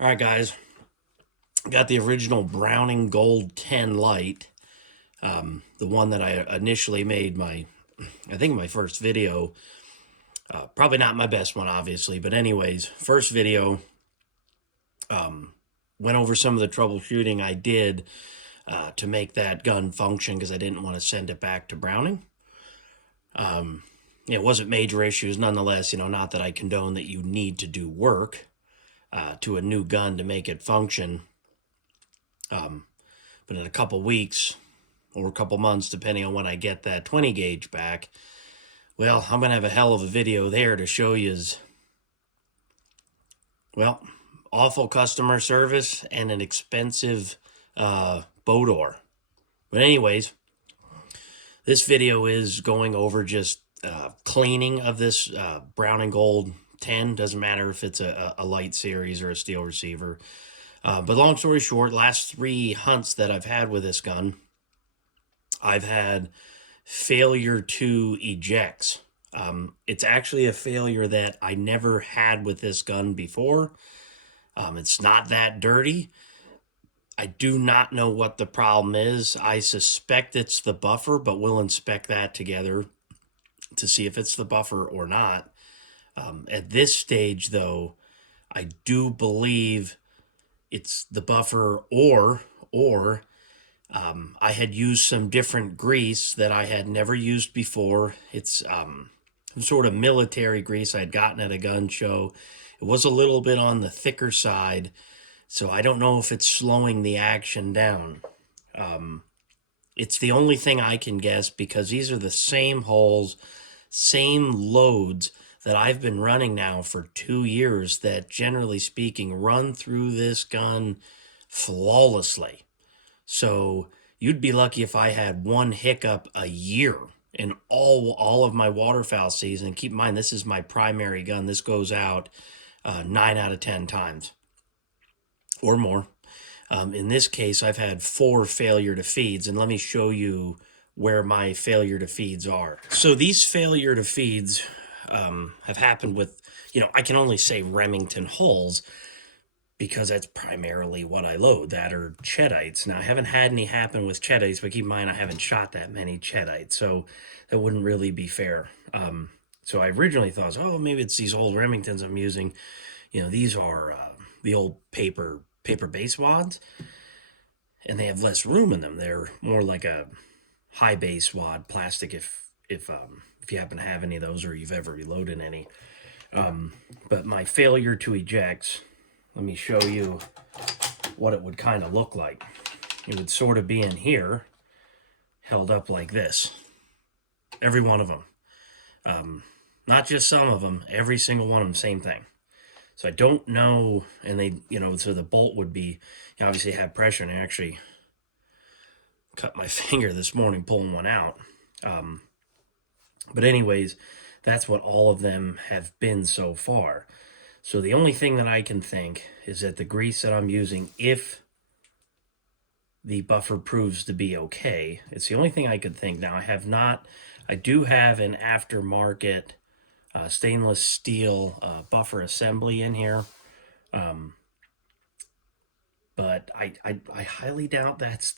All right, guys, got the original Browning Gold 10 light, the one that I initially made I think my first video. Probably not my best one, obviously, but anyways, first video. Went over some of the troubleshooting I did to make that gun function because I didn't want to send it back to Browning. It wasn't major issues, nonetheless. Not that I condone that you need to do work to a new gun to make it function. But in a couple weeks or a couple months, depending on when I get that 20 gauge back, well, I'm going to have a hell of a video there to show you, well, awful customer service and an expensive bow door. But anyways, this video is going over just cleaning of this brown and gold 10. Doesn't matter if it's a light series or a steel receiver. But long story short, last 3 hunts that I've had with this gun, I've had failure to ejects. It's actually a failure that I never had with this gun before. It's not that dirty. I do not know what the problem is. I suspect it's the buffer, but we'll inspect that together to see if it's the buffer or not. At this stage, though, I do believe it's the buffer, or I had used some different grease that I had never used before. It's some sort of military grease I'd gotten at a gun show. It was a little bit on the thicker side, so I don't know if it's slowing the action down. It's the only thing I can guess because these are the same holes, same loads that I've been running now for 2 years that, generally speaking, run through this gun flawlessly. So you'd be lucky if I had one hiccup a year in all of my waterfowl season. Keep in mind, this is my primary gun. This goes out 9 out of 10 times or more. In this case, I've had 4 failure to feeds, and let me show you where my failure to feeds are. So these failure to feeds have happened with, I can only say Remington hulls because that's primarily what I load, that are Chedites. Now, I haven't had any happen with Chedites, but keep in mind I haven't shot that many Chedites, so that wouldn't really be fair. So I originally thought, oh, maybe it's these old Remingtons I'm using. These are the old paper base wads, and they have less room in them. They're more like a high base wad plastic, if you happen to have any of those or you've ever reloaded any. But my failure to eject, let me show you what it would kind of look like. It would sort of be in here, held up like this. Every one of them. Not just some of them, every single one of them, same thing. So I don't know, and they, so the bolt would be, obviously have pressure, and I actually cut my finger this morning pulling one out. But anyways, that's what all of them have been so far. So the only thing that I can think is that the grease that I'm using, if the buffer proves to be okay, it's the only thing I could think. Now, I do have an aftermarket stainless steel buffer assembly in here. But I highly doubt that's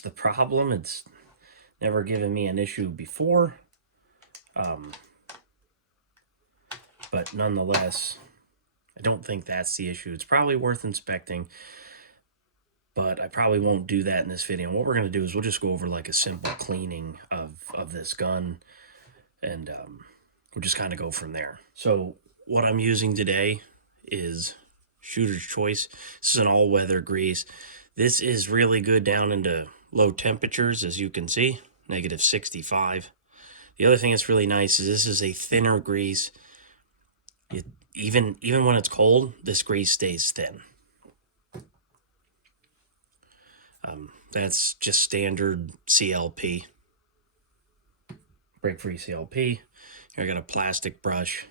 the problem. It's never given me an issue before. But nonetheless, I don't think that's the issue. It's probably worth inspecting, but I probably won't do that in this video. And what we're going to do is we'll just go over like a simple cleaning of this gun, and we'll just kind of go from there. So what I'm using today is Shooter's Choice. This is an all-weather grease. This is really good down into low temperatures, as you can see, -65. The other thing that's really nice is this is a thinner grease. Even when it's cold, this grease stays thin. That's just standard CLP, break-free CLP. Here I got a plastic brush,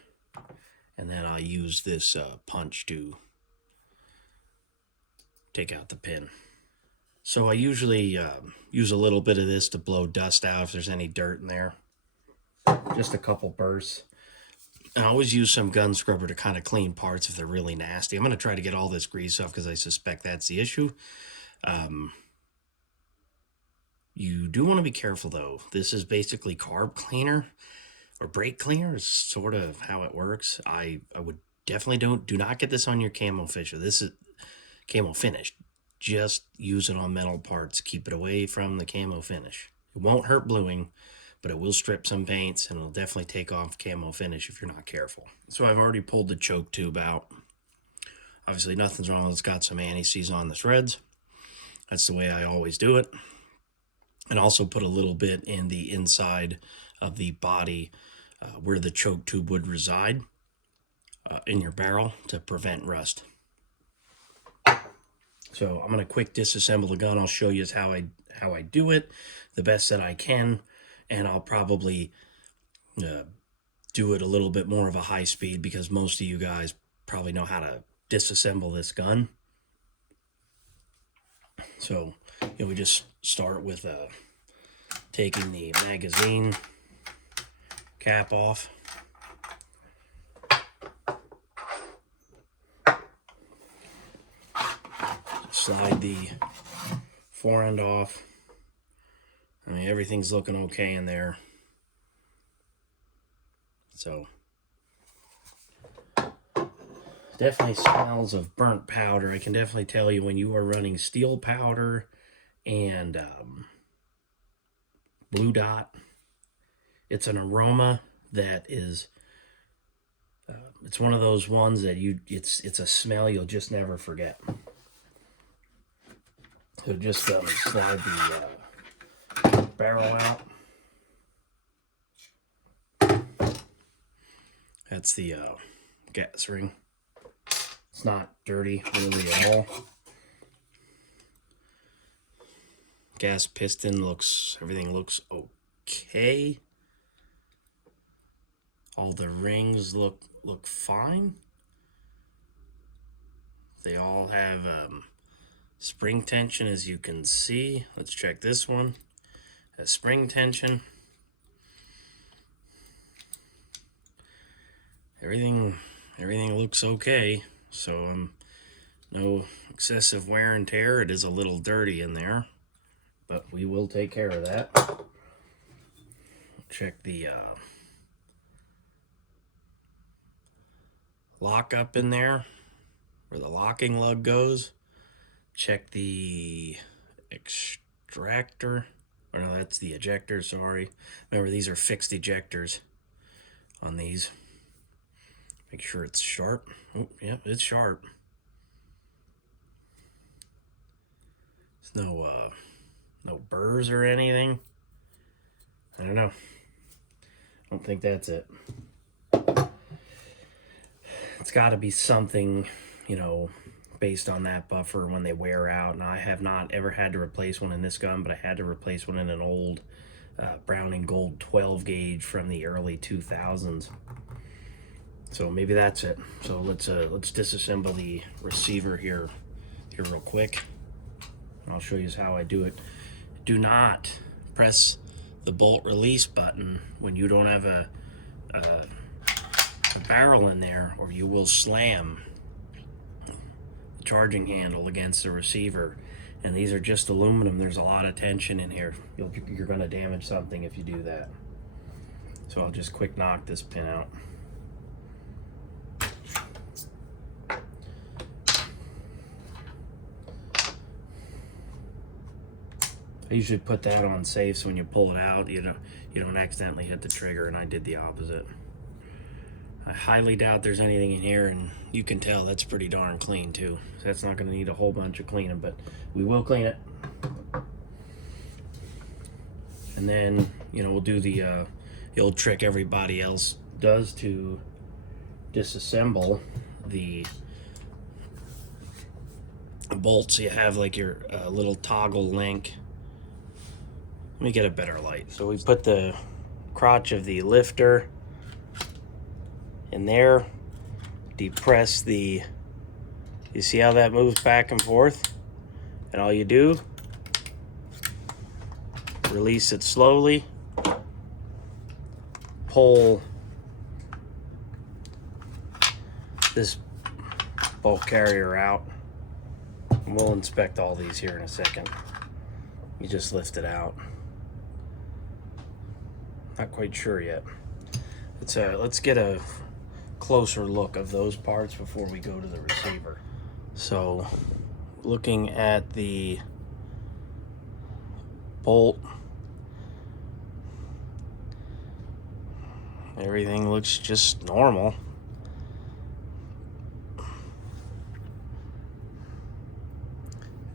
and then I'll use this punch to take out the pin. So I usually use a little bit of this to blow dust out if there's any dirt in there. Just a couple bursts. I always use some gun scrubber to kind of clean parts if they're really nasty. I'm going to try to get all this grease off because I suspect that's the issue. You do want to be careful though. This is basically carb cleaner or brake cleaner is sort of how it works. I would definitely do not get this on your camo fisher. This is camo finish. Just use it on metal parts. Keep it away from the camo finish. It won't hurt bluing, but it will strip some paints and it'll definitely take off camo finish if you're not careful. So I've already pulled the choke tube out. Obviously nothing's wrong. It's got some anti-seize on the threads. That's the way I always do it. And also put a little bit in the inside of the body where the choke tube would reside in your barrel to prevent rust. So I'm going to quick disassemble the gun. I'll show you how I do it the best that I can, and I'll probably do it a little bit more of a high speed because most of you guys probably know how to disassemble this gun. So we just start with taking the magazine cap off. Slide the forend off. I mean, everything's looking okay in there. So definitely smells of burnt powder. I can definitely tell you when you are running steel powder and blue dot. It's an aroma that is it's one of those ones that it's a smell you'll just never forget. So just slide the barrel out. That's the gas ring. It's not dirty really at all. Gas piston everything looks okay. All the rings look fine. They all have spring tension, as you can see. Let's check this one. Has spring tension. Everything looks okay. So no excessive wear and tear. It is a little dirty in there, but we will take care of that. Check the lock up in there where the locking lug goes. Check the extractor, or no, that's the ejector, sorry. Remember, these are fixed ejectors on these. Make sure it's sharp. Oh, yeah, it's sharp. There's no burrs or anything. I don't know. I don't think that's it. It's got to be something, based on that buffer when they wear out. And I have not ever had to replace one in this gun, but I had to replace one in an old Browning Gold 12 gauge from the early 2000s. So maybe that's it. So let's disassemble the receiver here real quick. And I'll show you how I do it. Do not press the bolt release button when you don't have a barrel in there, or you will slam the charging handle against the receiver. And these are just aluminum. There's a lot of tension in here. You're going to damage something if you do that. So I'll just quick knock this pin out. I usually put that on safe so when you pull it out, you don't accidentally hit the trigger, and I did the opposite. I highly doubt there's anything in here, and you can tell that's pretty darn clean too. So that's not going to need a whole bunch of cleaning, but we will clean it. And then, we'll do the old trick everybody else does to disassemble the bolts. You have like your little toggle link. Let me get a better light. So we put the crotch of the lifter in there, depress the, you see how that moves back and forth? And all you do, release it slowly, pull this bulk carrier out. We'll inspect all these here in a second. You just lift it out. Not quite sure yet. Let's get a closer look of those parts before we go to the receiver. So, looking at the bolt, everything looks just normal.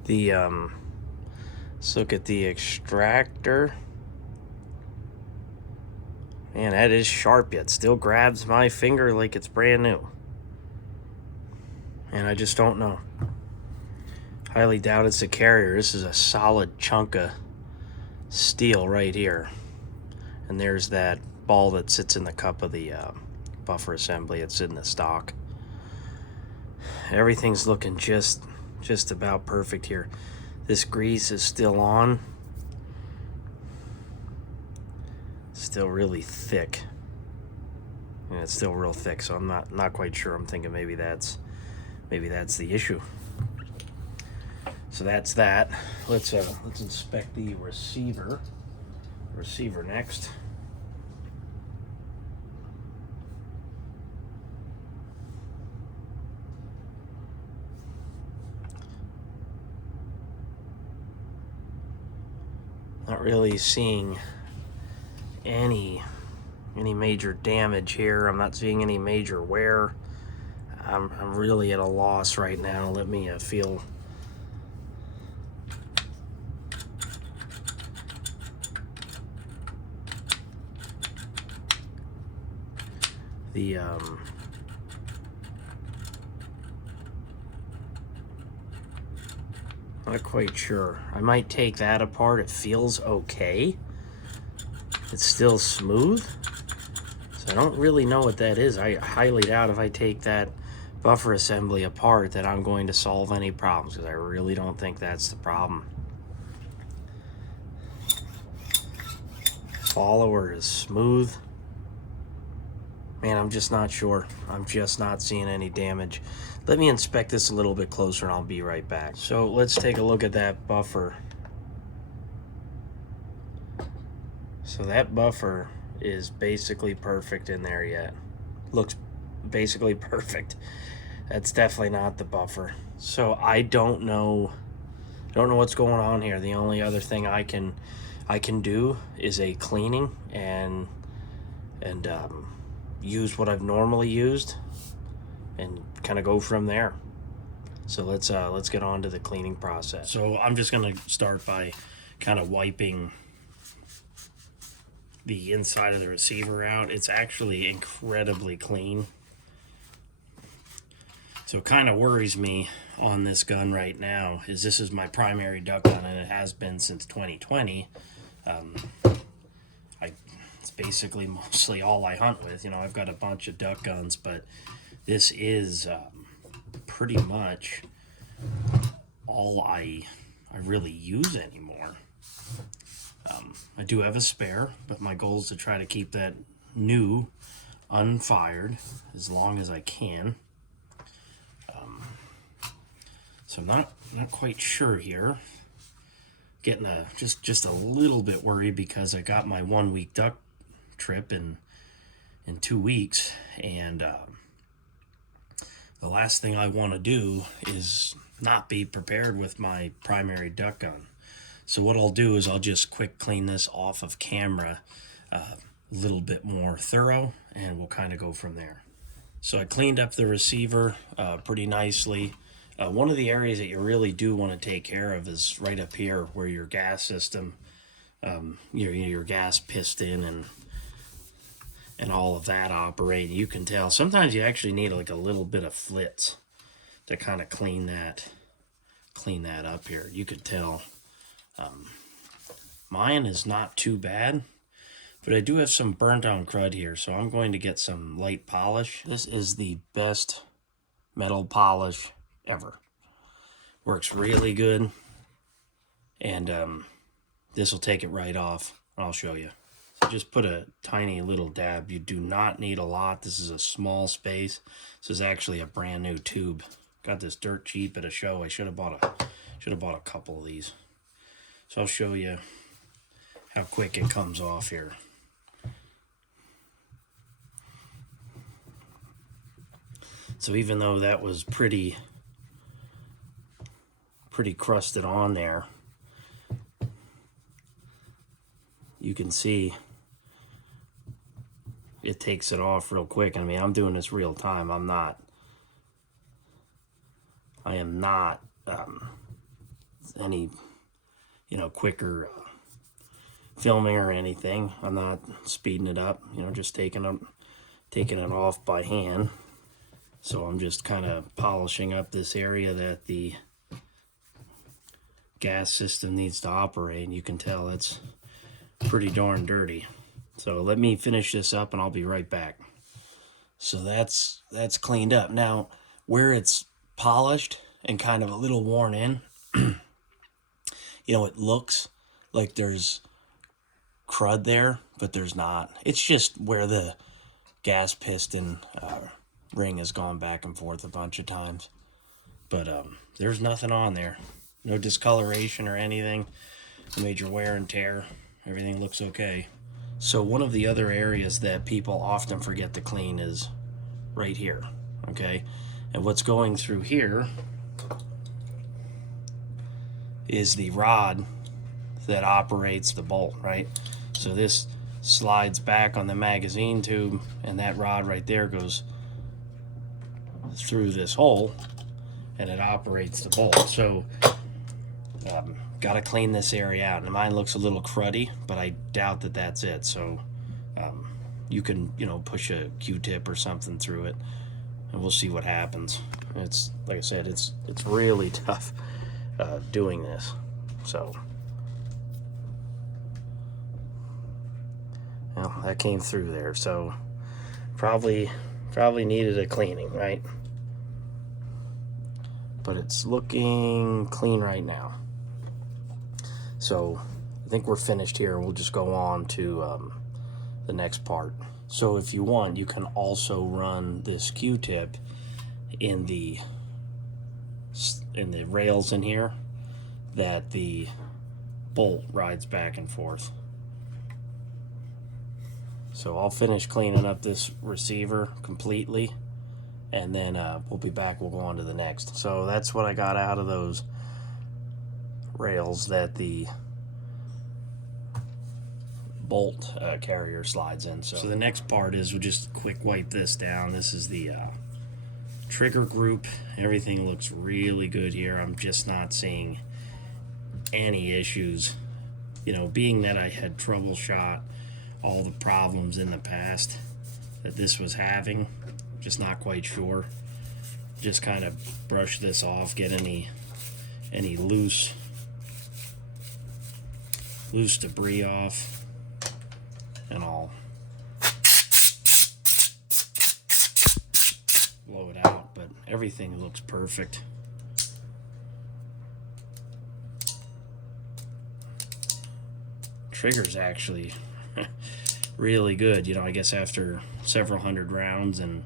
Let's look at the extractor. Man, that is sharp yet. Still grabs my finger like it's brand new. And I just don't know. Highly doubt it's a carrier. This is a solid chunk of steel right here. And there's that ball that sits in the cup of the buffer assembly. It's in the stock. Everything's looking just about perfect here. This grease is still on. Still really thick, and it's still real thick, so I'm not quite sure. I'm thinking maybe that's the issue. So that's that. Let's inspect the receiver next. Not really seeing any major damage here. I'm not seeing any major wear. I'm really at a loss right now. Let me feel the not quite sure. I might take that apart. It feels okay. It's still smooth, so I don't really know what that is. I highly doubt if I take that buffer assembly apart that I'm going to solve any problems, because I really don't think that's the problem. Follower is smooth. Man, I'm just not sure. I'm just not seeing any damage. Let me inspect this a little bit closer and I'll be right back. So let's take a look at that buffer. So that buffer is basically perfect in there yet. Looks basically perfect. That's definitely not the buffer. So I don't know what's going on here. The only other thing I can do is a cleaning and use what I've normally used and kind of go from there. So let's get on to the cleaning process. So I'm just gonna start by kind of wiping the inside of the receiver out. It's actually incredibly clean. So it kind of worries me on this gun right now is this is my primary duck gun, and it has been since 2020. It's basically mostly all I hunt with. You know, I've got a bunch of duck guns, but this is pretty much all I really use anymore. I do have a spare, but my goal is to try to keep that new unfired as long as I can. So I'm not quite sure here. Getting just a little bit worried because I got my 1 week duck trip in 2 weeks, and the last thing I want to do is not be prepared with my primary duck gun. So what I'll do is I'll just quick clean this off of camera, a little bit more thorough, and we'll kind of go from there. So I cleaned up the receiver pretty nicely. One of the areas that you really do want to take care of is right up here where your gas system, your gas piston and all of that operate. You can tell sometimes you actually need like a little bit of flitz to kind of clean that up here. You could tell mine is not too bad, but I do have some burnt on crud here, so I'm going to get some light polish. This is the best metal polish ever. Works really good, and this will take it right off. I'll show you. just put a tiny little dab. You do not need a lot. This is a small space. This is actually a brand new tube. Got this dirt cheap at a show. I should have bought a couple of these. So I'll show you how quick it comes off here. So even though that was pretty crusted on there, you can see it takes it off real quick. I mean, I'm doing this real time. I am not any, quicker filming or anything. I'm not speeding it up, just taking it off by hand. So I'm just kind of polishing up this area that the gas system needs to operate, and you can tell it's pretty darn dirty. So let me finish this up and I'll be right back. So that's cleaned up. Now, where it's polished and kind of a little worn in, it looks like there's crud there, but there's not. It's just where the gas piston ring has gone back and forth a bunch of times. But there's nothing on there. No discoloration or anything. Major wear and tear. Everything looks okay. So one of the other areas that people often forget to clean is right here, okay? And what's going through here is the rod that operates the bolt, right? So this slides back on the magazine tube, and that rod right there goes through this hole, and it operates the bolt. So got to clean this area out. And mine looks a little cruddy, but I doubt that that's it. So you can, push a Q-tip or something through it, and we'll see what happens. It's, like I said, it's really tough doing this. So, well, that came through there. So probably needed a cleaning, right? But it's looking clean right now. So I think we're finished here. We'll just go on to the next part. So if you want, you can also run this Q-tip in the rails in here that the bolt rides back and forth. So I'll finish cleaning up this receiver completely, and then we'll be back. We'll go on to the next. So that's what I got out of those rails that the bolt carrier slides in. So the next part is we'll just quick wipe this down. This is the trigger group. Everything looks really good here. I'm just not seeing any issues. Being that I had troubleshot all the problems in the past that this was having, just not quite sure. Just kind of brush this off, get any loose debris off, and I'll blow it out. But everything looks perfect. Trigger's actually really good, I guess after several hundred rounds and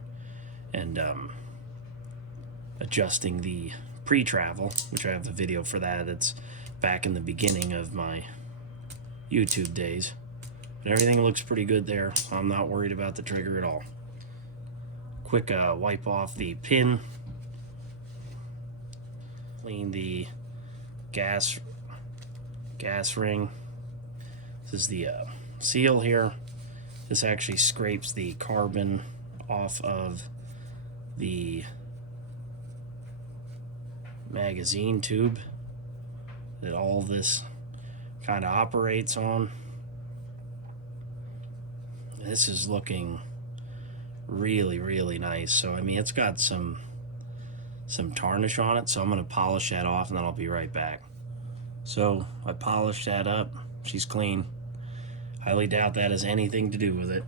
adjusting the pre-travel, which I have the video for that. It's back in the beginning of my YouTube days. But everything looks pretty good there, so I'm not worried about the trigger at all. Quick wipe off the pin. Clean the gas ring. This is the seal here. This actually scrapes the carbon off of the magazine tube that all this kind of operates on. This is looking really, really nice. So I mean, it's got some tarnish on it, so I'm going to polish that off and then I'll be right back. So I polished that up. She's clean. Highly doubt that has anything to do with it.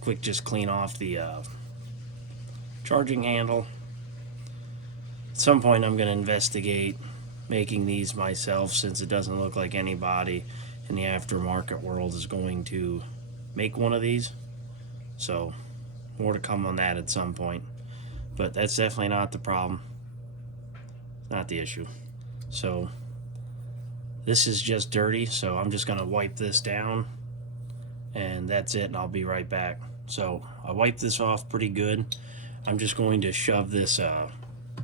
Quick, just clean off the charging handle. At some point I'm going to investigate making these myself, since it doesn't look like anybody in the aftermarket world is going to make one of these. So more to come on that at some point, but that's definitely not the problem. It's not the issue. So this is just dirty, so I'm just gonna wipe this down and that's it, and I'll be right back. So I wiped this off pretty good. I'm just going to shove this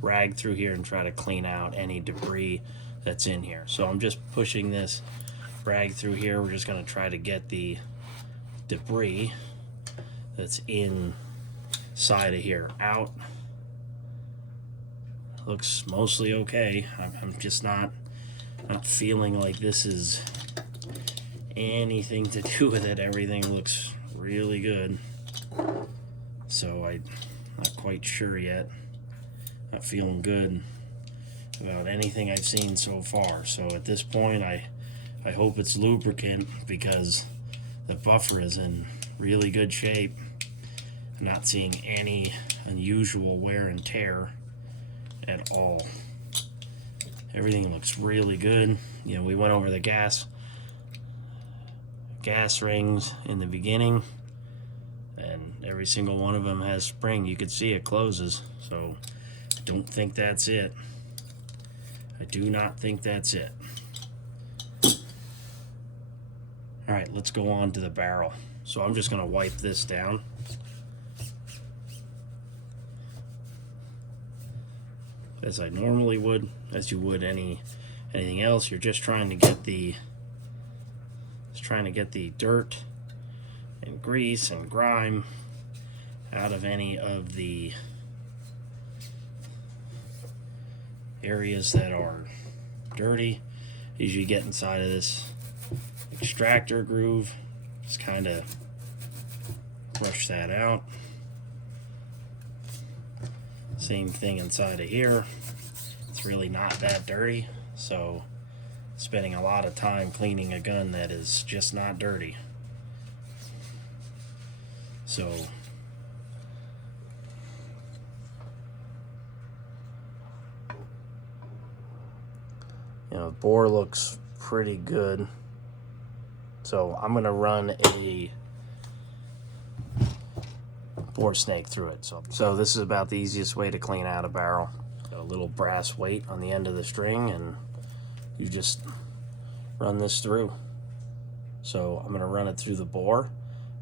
rag through here and try to clean out any debris that's in here. So I'm just pushing this rag through here. We're just going to try to get the debris that's inside of here out. Looks mostly okay. I'm just not feeling like this is anything to do with it. Everything looks really good, so I'm not quite sure yet. Not feeling good about anything I've seen so far. So at this point, I hope it's lubricant, because the buffer is in really good shape. I'm not seeing any unusual wear and tear at all. Everything looks really good. You know, we went over the gas rings in the beginning, and every single one of them has spring. You could see it closes, so I don't think that's it. I do not think that's it. All right, let's go on to the barrel. So I'm just going to wipe this down. As I normally would, as you would anything else. You're just trying to get the dirt and grease and grime out of any of the areas that are dirty. As you get inside of this extractor groove, just kind of brush that out. Same thing inside of here. It's really not that dirty, so spending a lot of time cleaning a gun that is just not dirty. So you know, the bore looks pretty good. So I'm gonna run a bore snake through it. So this is about the easiest way to clean out a barrel. Got a little brass weight on the end of the string, and you just run this through. So I'm gonna run it through the bore,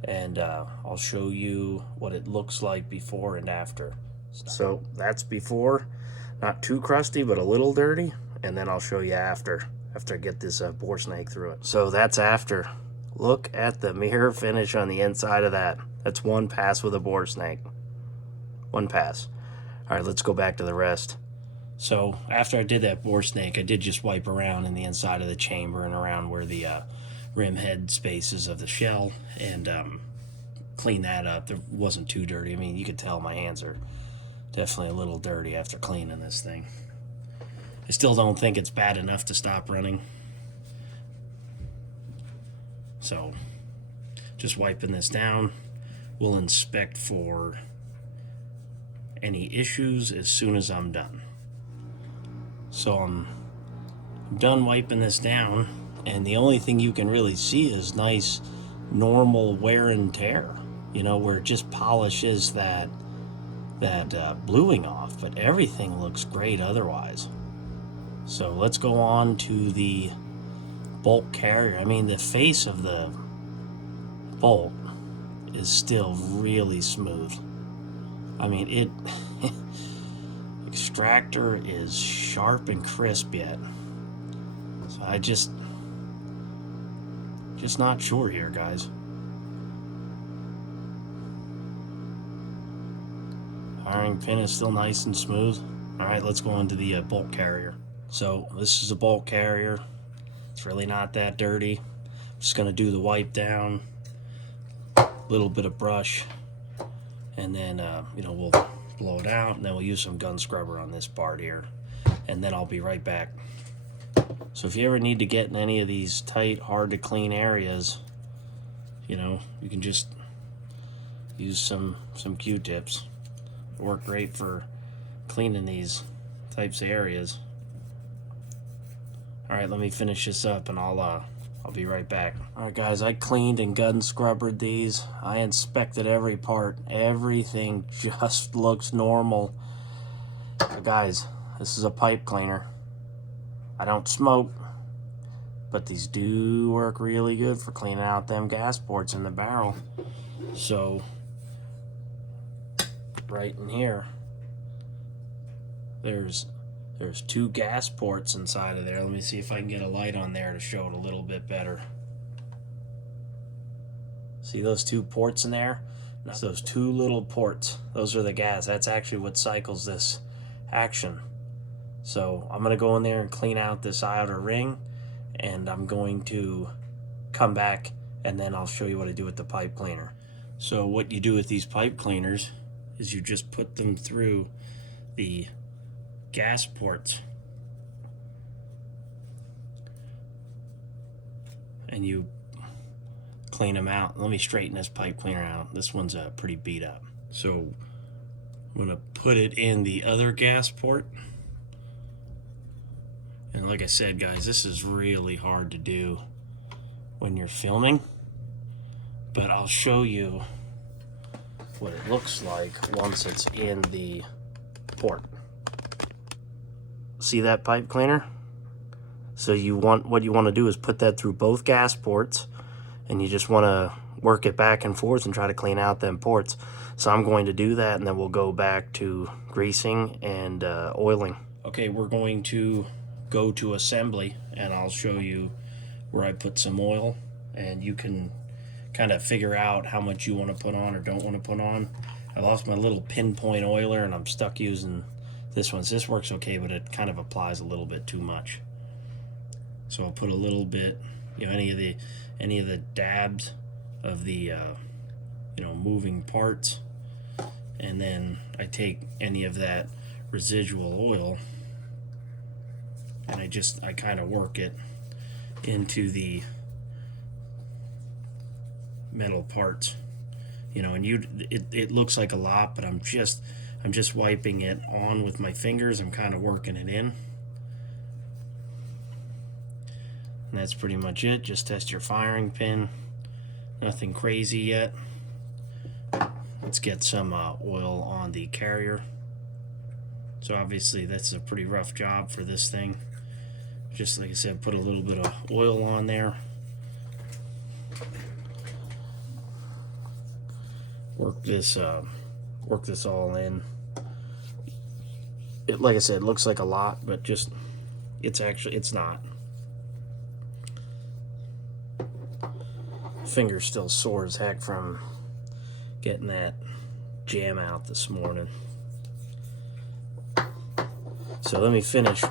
and I'll show you what it looks like before and after. So that's before, not too crusty, but a little dirty. And then I'll show you after I get this bore snake through it. So that's after. Look at the mirror finish on the inside of that. That's one pass with a bore snake. One pass. All right, let's go back to the rest. So after I did that bore snake, I did just wipe around in the inside of the chamber and around where the rim head spaces of the shell, and clean that up. It wasn't too dirty. I mean, you could tell my hands are definitely a little dirty after cleaning this thing. I still don't think it's bad enough to stop running. So just wiping this down. We'll inspect for any issues as soon as I'm done. So I'm done wiping this down, and the only thing you can really see is nice normal wear and tear, you know, where it just polishes that bluing off, but everything looks great otherwise. So let's go on to the bolt carrier. I mean, the face of the bolt is still really smooth. I mean, it extractor is sharp and crisp yet. So I just not sure here, guys. Firing pin is still nice and smooth. All right, let's go on to the bolt carrier. So this is a bolt carrier. It's really not that dirty. I'm just gonna do the wipe down, a little bit of brush, and then you know, we'll blow it out, and then we'll use some gun scrubber on this part here, and then I'll be right back. So if you ever need to get in any of these tight, hard to clean areas, you know, you can just use some Q-tips. Work great for cleaning these types of areas. All right, let me finish this up, and I'll I'll be right back. Alright guys, I cleaned and gun scrubbered these. I inspected every part. Everything just looks normal. But guys, this is a pipe cleaner. I don't smoke, but these do work really good for cleaning out them gas ports in the barrel. So, right in here, there's 2 gas ports inside of there. Let me see if I can get a light on there to show it a little bit better. See those 2 ports in there? That's those 2 little ports. Those are the gas. That's actually what cycles this action. So I'm going to go in there and clean out this outer ring, and I'm going to come back and then I'll show you what I do with the pipe cleaner. So what you do with these pipe cleaners is you just put them through the gas ports and you clean them out. Let me straighten this pipe cleaner out. This one's pretty beat up. So I'm gonna put it in the other gas port. And like I said, guys, this is really hard to do when you're filming, but I'll show you what it looks like once it's in the port. See that pipe cleaner? So what you want to do is put that through both gas ports, and you just want to work it back and forth and try to clean out them ports. So I'm going to do that, and then we'll go back to greasing and oiling. Okay, we're going to go to assembly, and I'll show you where I put some oil, and you can kind of figure out how much you want to put on or don't want to put on. I lost my little pinpoint oiler, and I'm stuck using this one. This works okay, but it kind of applies a little bit too much. So I'll put a little bit, any of the dabs of the moving parts, and then I take any of that residual oil and I kind of work it into the metal parts, and it looks like a lot, but I'm just wiping it on with my fingers. I'm kind of working it in. And that's pretty much it. Just test your firing pin. Nothing crazy yet. Let's get some oil on the carrier. So obviously that's a pretty rough job for this thing. Just like I said, put a little bit of oil on there. Work this all in. Like I said, it looks like a lot, but it's not. Finger's still sore as heck from getting that jam out this morning. So let me finish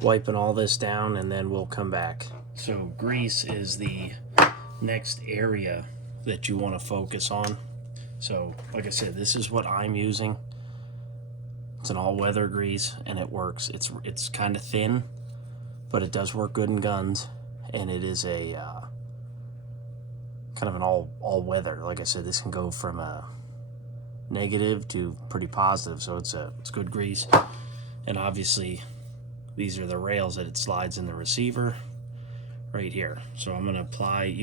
wiping all this down and then we'll come back. So grease is the next area that you want to focus on. So like I said, this is what I'm using. It's an all-weather grease and it works. It's kind of thin, but it does work good in guns, and it is a kind of an all-weather. Like I said, this can go from a negative to pretty positive, so it's good grease. And obviously these are the rails that it slides in the receiver right here. So I'm going to apply,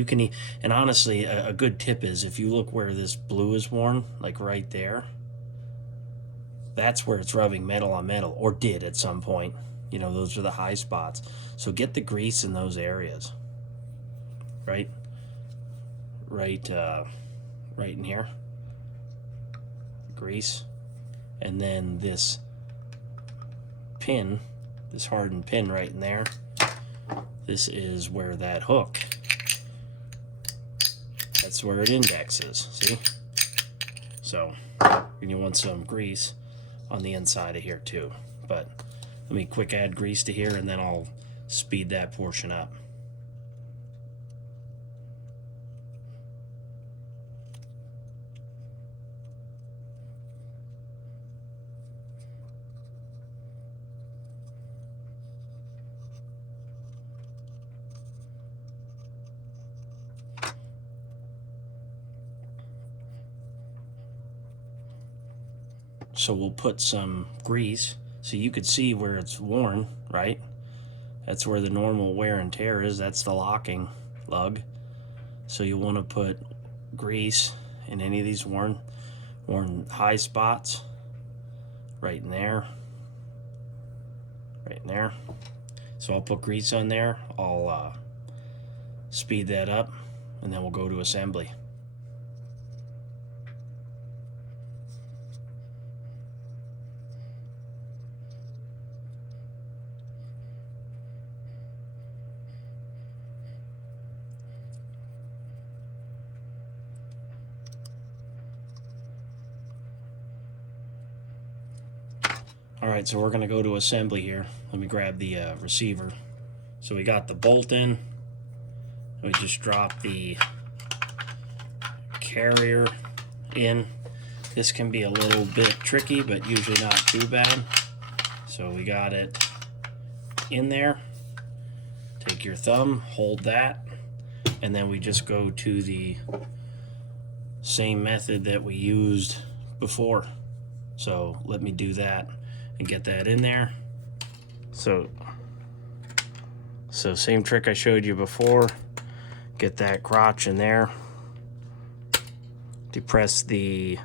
and honestly a good tip is, if you look where this blue is worn, like right there, that's where it's rubbing metal on metal, or did at some point. Those are the high spots. So get the grease in those areas. Right in here, grease, and then this pin, this hardened pin right in there, this is where that hook, that's where it indexes, see? So you want some grease on the inside of here too, but let me quick add grease to here and then I'll speed that portion up. So we'll put some grease so you could see where it's worn, right? That's where the normal wear and tear is. That's the locking lug. So you want to put grease in any of these worn high spots, right in there, right in there. So I'll put grease on there, I'll speed that up, and then we'll go to assembly. Alright, so we're going to go to assembly here. Let me grab the receiver. So we got the bolt in. We just drop the carrier in. This can be a little bit tricky, but usually not too bad. So we got it in there. Take your thumb, hold that, and then we just go to the same method that we used before. So let me do that and get that in there. So same trick I showed you before. Get that crotch in there. Depress the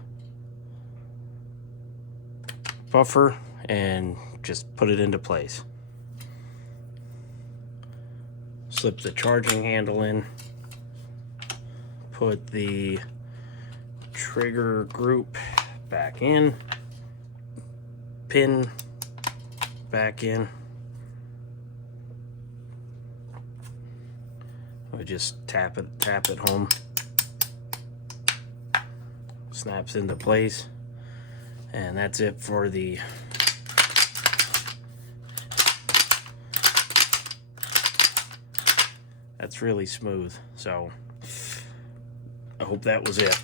buffer and just put it into place. Slip the charging handle in. Put the trigger group back in. Pin back in. I just tap it home. Snaps into place, and that's it for the that's really smooth. So I hope that was it.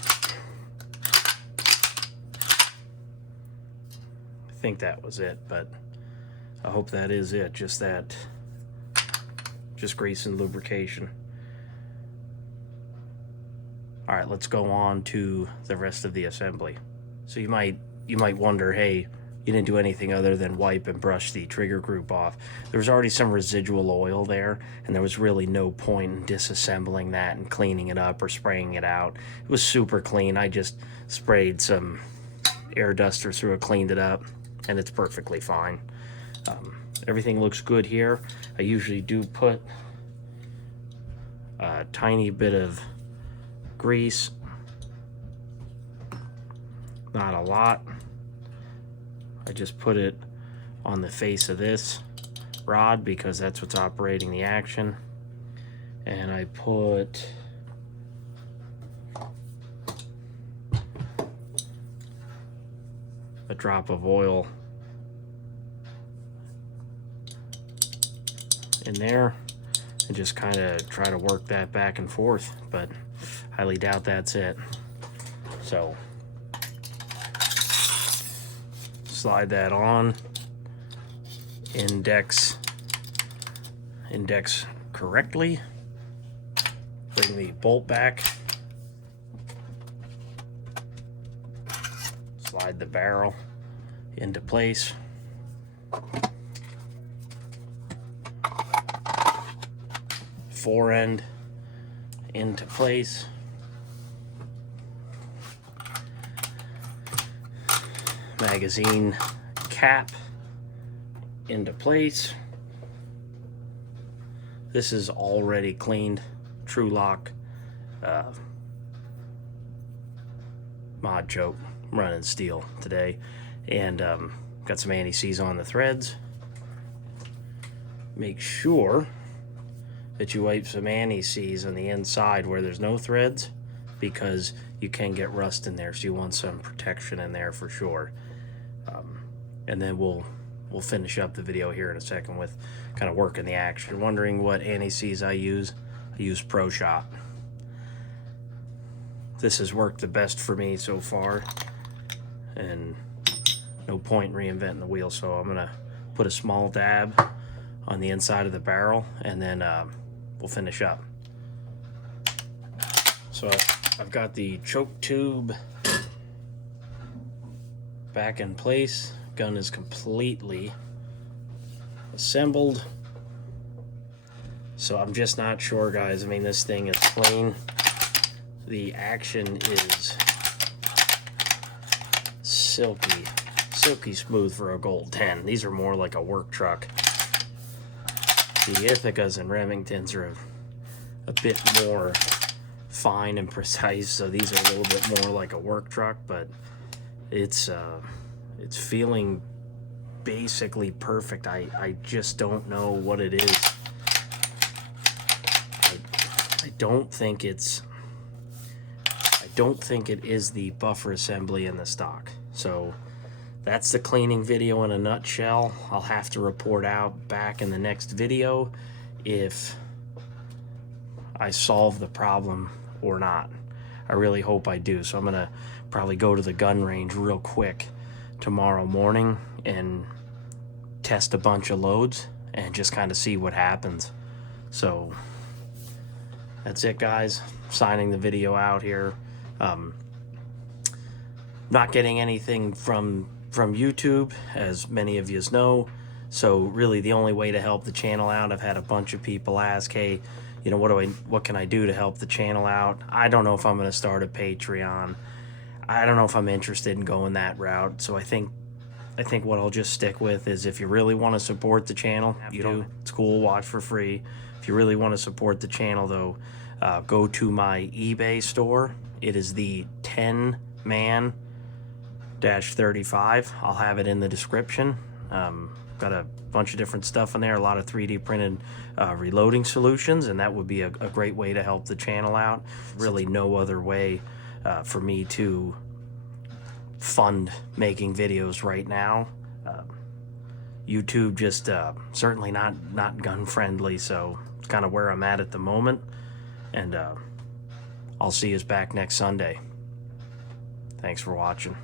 I think that was it, but I hope that is it. Just grease and lubrication. All right, let's go on to the rest of the assembly. So you might wonder, hey, you didn't do anything other than wipe and brush the trigger group off. There was already some residual oil there, and there was really no point in disassembling that and cleaning it up or spraying it out. It was super clean. I just sprayed some air duster through it, cleaned it up, and it's perfectly fine. Everything looks good here. I usually do put a tiny bit of grease, not a lot. I just put it on the face of this rod because that's what's operating the action, and I put a drop of oil in there and just kind of try to work that back and forth, but highly doubt that's it. So slide that on, index correctly, bring the bolt back, slide the barrel into place, fore end into place, magazine cap into place. This is already cleaned, True Lock mod choke. I'm running steel today, and got some anti-seize on the threads. Make sure that you wipe some anti-seize on the inside where there's no threads, because you can get rust in there, so you want some protection in there for sure. And then we'll finish up the video here in a second with kind of working the action. You're wondering what anti-seize I use Pro Shop. This has worked the best for me so far, and no point reinventing the wheel, so I'm gonna put a small dab on the inside of the barrel, and then we'll finish up. So I've got the choke tube back in place. Gun is completely assembled. So I'm just not sure, guys. I mean, this thing is clean. The action is silky smooth for a Gold 10. These are more like a work truck. The Ithacas and Remingtons are a bit more fine and precise, so these are a little bit more like a work truck, but it's feeling basically perfect. I just don't know what it is. I don't think it is the buffer assembly in the stock. So that's the cleaning video in a nutshell. I'll have to report out back in the next video if I solve the problem or not. I really hope I do. So I'm gonna probably go to the gun range real quick tomorrow morning and test a bunch of loads and just kind of see what happens. So that's it, guys. Signing the video out here. Not getting anything from YouTube, as many of you know. So really the only way to help the channel out, I've had a bunch of people ask, hey, you know, what can I do to help the channel out? I don't know if I'm going to start a Patreon. I don't know if I'm interested in going that route. So I think what I'll just stick with is, if you really want to support the channel, it's cool, watch for free. If you really want to support the channel though, go to my eBay store. It is the 10man-35. I'll have it in the description. Got a bunch of different stuff in there, a lot of 3D printed reloading solutions, and that would be a great way to help the channel out. Really no other way for me to fund making videos right now. YouTube just certainly not gun friendly, so it's kind of where I'm at the moment. And I'll see you back next Sunday. Thanks for watching.